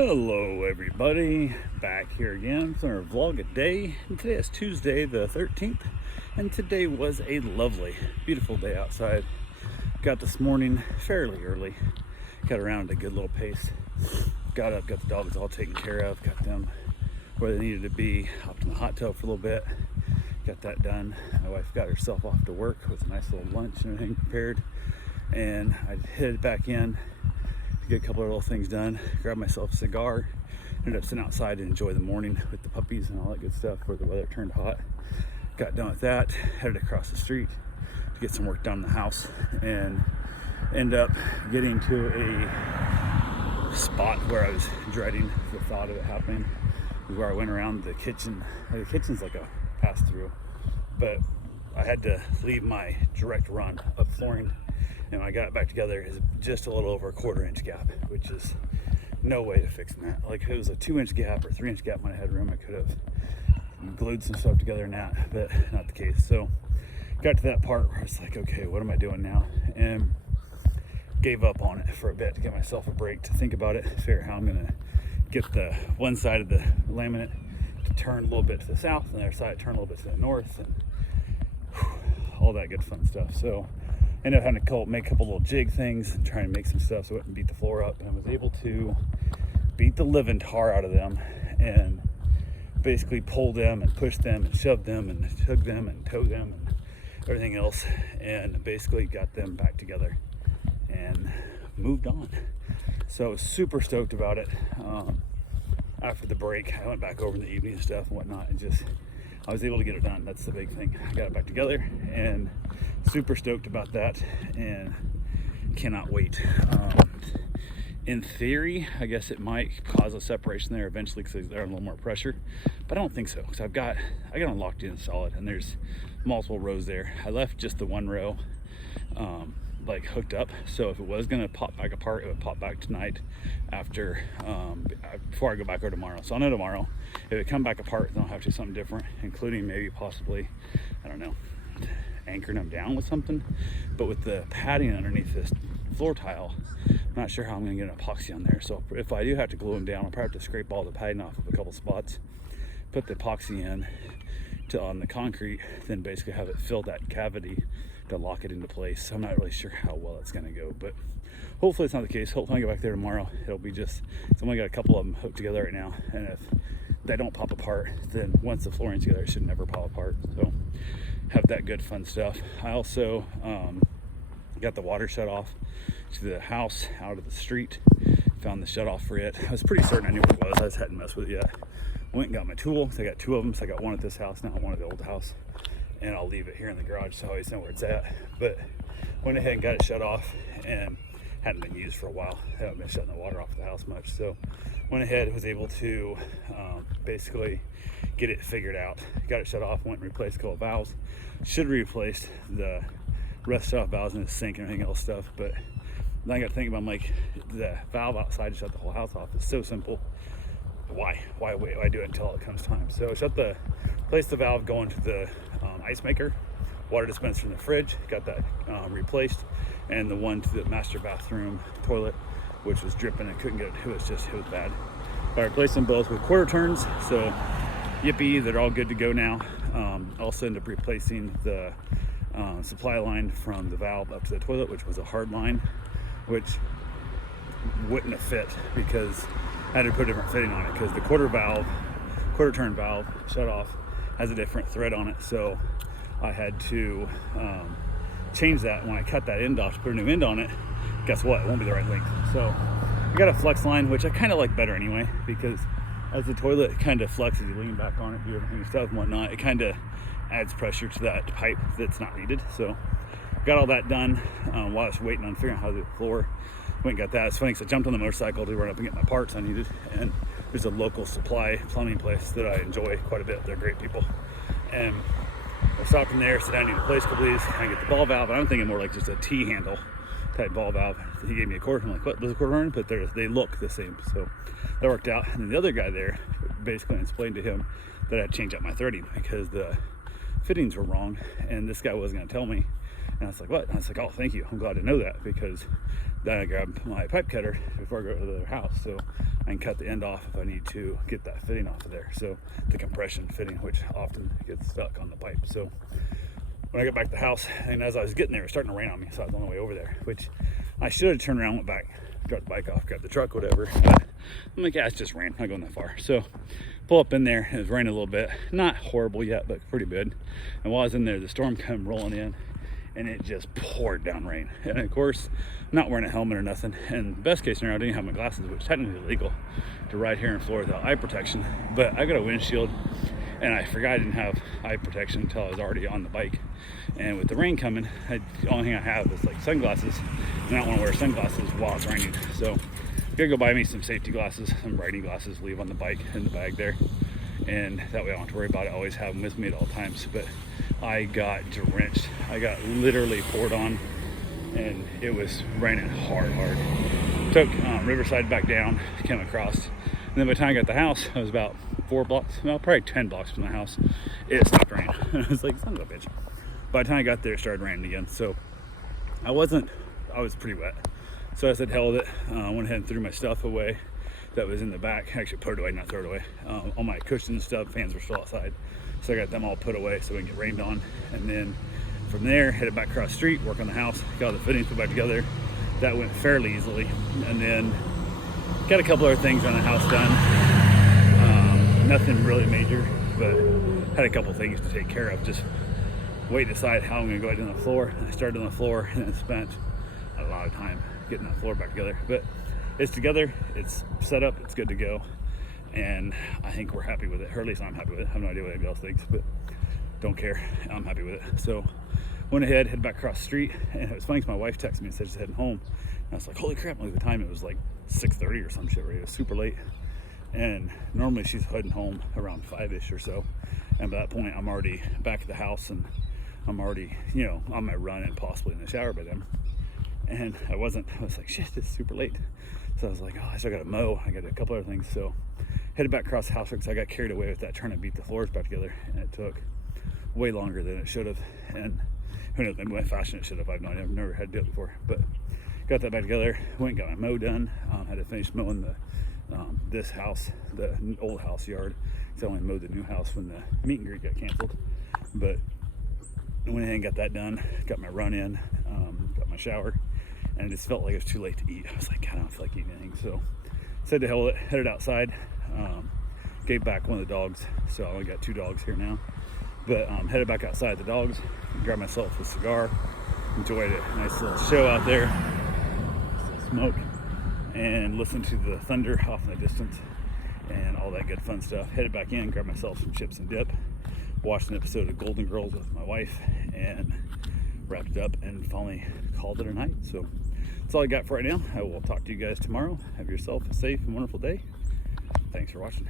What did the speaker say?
Hello everybody, back here again for our vlog a day. And today is Tuesday the 13th, and today was a lovely, beautiful day outside. Got this morning fairly early, got around at a good little pace. Got up, got the dogs all taken care of, got them where they needed to be, hopped in the hot tub for a little bit, got that done. My wife got herself off to work with a nice little lunch and everything prepared, and I headed back in get a couple of little things done, grab myself a cigar, ended up sitting outside to enjoy the morning with the puppies and all that good stuff before the weather turned hot. Got done with that, headed across the street to get some work done in the house, and end up getting to a spot where I was dreading the thought of it happening, where I went around the kitchen. The kitchen's like a pass-through, but I had to leave my direct run of flooring, and when I got it back together, it's just a little over a 1/4 inch gap, which is no way to fixing that. Like if it was a 2-inch gap or 3-inch gap when I had room, I could have glued some stuff together in that, but not the case. So got to that part where I was like, okay, what am I doing now? And gave up on it for a bit to give myself a break to think about it, figure out how I'm gonna get the one side of the laminate to turn a little bit to the south and the other side turn a little bit to the north, and all that good fun stuff. So ended up having to make a couple little jig things and try and make some stuff so it wouldn't beat the floor up, and I was able to beat the living tar out of them and basically pull them and push them and shove them and tug them and tow them and everything else, and basically got them back together and moved on. So I was super stoked about it. After the break, I went back over in the evening and stuff and whatnot, and just I was able to get it done. That's the big thing. I got it back together and super stoked about that, and cannot wait. In theory, I guess it might cause a separation there eventually because they're a little more pressure, but I don't think so, because I got them locked in solid, and there's multiple rows there. I left just the one row like hooked up, so if it was gonna pop back apart, it would pop back tonight after before I go back over tomorrow. So I'll know tomorrow. If it come back apart, then I'll have to do something different, including maybe possibly, I don't know, anchoring them down with something. But with the padding underneath this floor tile, I'm not sure how I'm gonna get an epoxy on there. So if I do have to glue them down, I'll probably have to scrape all the padding off of a couple spots, put the epoxy in on the concrete, then basically have it fill that cavity to lock it into place. So I'm not really sure how well it's gonna go, but hopefully it's not the case. Hopefully I get back there tomorrow, it'll be just, it's only got a couple of them hooked together right now, and if they don't pop apart, then once the flooring's together, it should never pop apart. So have that good fun stuff. I also got the water shut off to the house out of the street, found the shut off for it. I was pretty certain I knew what it was, I just hadn't messed with it yet. Went and got my tool, so I got 2 of them. So I got one at this house now, one at the old house, and I'll leave it here in the garage so I always know where it's at. But went ahead and got it shut off, and hadn't been used for a while. I haven't been shutting the water off the house much, so went ahead, was able to basically get it figured out. Got it shut off, went and replaced a couple of valves. Should have replaced the rest of valves in the sink and everything else stuff, but then I got to think about, I'm like, the valve outside to shut the whole house off is so simple. Why wait? Why do it until it comes time? So placed the valve going to the ice maker, water dispenser in the fridge, got that replaced, and the one to the master bathroom toilet, which was dripping. I couldn't get it. It was bad. But I replaced them both with 1/4 turns. So yippee, they're all good to go now. Also ended up replacing the supply line from the valve up to the toilet, which was a hard line, which wouldn't have fit because I had to put a different fitting on it, because the 1/4 turn valve shut off has a different thread on it. So I had to change that. When I cut that end off to put a new end on it, guess what? It won't be the right length. So I got a flex line, which I kind of like better anyway, because as the toilet kind of flexes, you lean back on it, do everything stuff and whatnot, it kind of adds pressure to that pipe that's not needed. So got all that done while I was waiting on figuring out how to do the floor. Went and got that. It's funny because I jumped on the motorcycle to run up and get my parts I needed, and there's a local supply plumbing place that I enjoy quite a bit. They're great people, and I stopped in there, said I need a place, please. I get the ball valve. I'm thinking more like just a T handle type ball valve. He gave me a 1/4. I'm like, what? There's a 1/4 turn, but they look the same. So that worked out. And then the other guy there basically explained to him that I had to change up my threading because the fittings were wrong, and this guy wasn't going to tell me. And I was like, what? And I was like, oh, thank you. I'm glad to know that, because Then I grab my pipe cutter before I go to the house, so I can cut the end off if I need to get that fitting off of there. So the compression fitting, which often gets stuck on the pipe. So when I got back to the house, and as I was getting there, it was starting to rain on me, so I was on the way over there, which I should have turned around, went back, dropped the bike off, grabbed the truck, whatever. But I'm like, yeah, it's just rain, not going that far. So pull up in there, it was raining a little bit, not horrible yet, but pretty good. And while I was in there, the storm came rolling in, and it just poured down rain. And of course, I'm not wearing a helmet or nothing. And best case scenario, I didn't have my glasses, which is technically illegal to ride here in Florida without eye protection. But I got a windshield, and I forgot I didn't have eye protection until I was already on the bike. And with the rain coming, the only thing I have is like sunglasses, and I don't want to wear sunglasses while it's raining. So I gotta go buy me some safety glasses, some riding glasses, leave on the bike in the bag there, and that way I don't have to worry about it. I always have them with me at all times. But I got drenched. I got literally poured on, and it was raining hard. Took Riverside back down, came across, and then by the time I got to the house, I was about 4 blocks, well, probably 10 blocks from the house. It stopped raining. I was like, son of a bitch. By the time I got there, it started raining again. So I was pretty wet. So I said, hell with it. Went ahead and threw my stuff away that was in the back. Actually put it away, not throw it away. All my cushions and stuff, fans were still outside. So I got them all put away so we can get rained on. And then from there, headed back across the street, work on the house, got all the fittings put back together. That went fairly easily. And then got a couple other things on the house done. Nothing really major, but had a couple things to take care of. Just wait to decide how I'm gonna go ahead on the floor. I started on the floor and then spent a lot of time getting that floor back together. But it's together, it's set up, it's good to go. And I think we're happy with it, or at least I'm happy with it. I have no idea what anybody else thinks, but don't care, I'm happy with it. So went ahead, headed back across the street, and it was funny because my wife texted me and said she's heading home. And I was like, holy crap, look at the time, it was like 6:30 or some shit, right? It was super late. And normally she's heading home around 5-ish or so. And by that point, I'm already back at the house, and I'm already, on my run and possibly in the shower by then. And I was like, shit, it's super late. So I was like, oh, I still got to mow. I got a couple other things. So headed back across the house because I got carried away with that trying to beat the floors back together. And it took way longer than it should have. And who knows, maybe went faster than it should have. I have no idea. I've never had to do it before. But got that back together. Went and got my mow done. Had to finish mowing this house, the old house yard. So I only mowed the new house when the meet and greet got canceled. But I went ahead and got that done. Got my run in. Got my shower. And it just felt like it was too late to eat. I was like, God, I don't feel like eating anything. So said to hell with it, headed outside. Gave back one of the dogs. So I only got 2 dogs here now. But headed back outside the dogs. Grabbed myself a cigar. Enjoyed a nice little show out there. Smoke. And listened to the thunder off in the distance. And all that good fun stuff. Headed back in, grabbed myself some chips and dip. Watched an episode of Golden Girls with my wife. And wrapped it up and finally called it a night. So that's all I got for right now. I will talk to you guys tomorrow. Have yourself a safe and wonderful day. Thanks for watching.